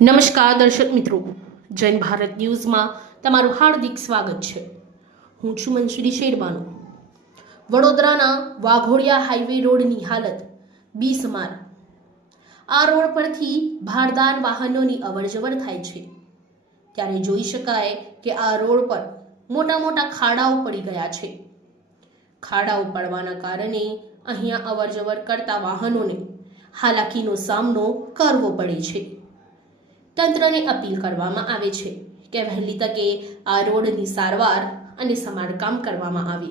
નમસ્કાર દર્શક મિત્રો, જૈન ભારત ન્યૂઝમાં તમારું હાર્દિક સ્વાગત છે। હું છું મંશ્રી શેરબાનુ। વડોદરાના વાઘોડિયા હાઈવે રોડની હાલત બીસમાર। આ રોડ પરથી ભારદાર વાહનોની અવરજવર થાય છે, ત્યારે જોઈ શકાય કે આ રોડ પર મોટા મોટા ખાડાઓ પડી ગયા છે। ખાડાઓ પડવાના કારણે અહીંયા અવરજવર કરતા વાહનોને હાલાકીનો સામનો કરવો પડે છે। તંત્રને અપીલ કરવામાં આવે છે કે વહેલી તકે આ રોડની સારવાર અને સમારકામ કરવામાં આવે।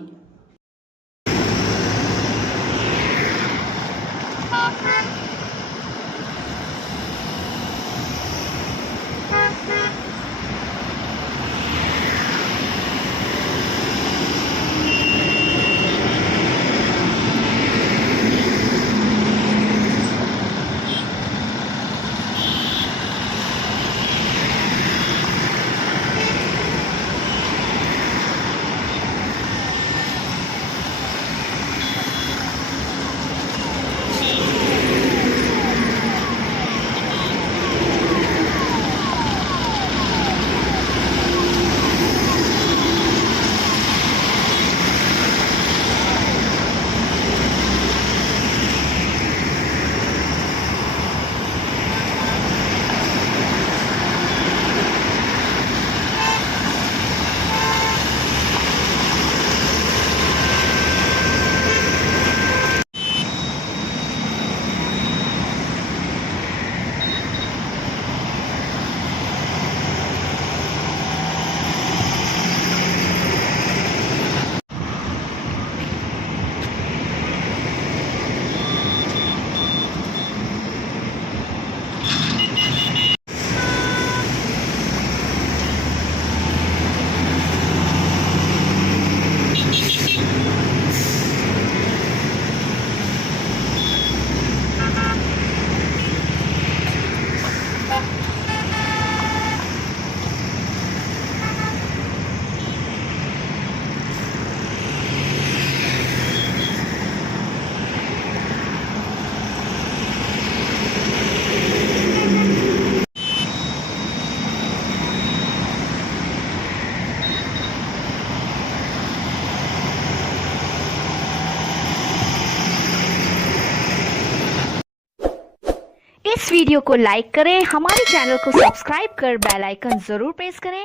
इस वीडियो को लाइक करें, हमारे चैनल को सब्सक्राइब कर बेल आइकन जरूर प्रेस करें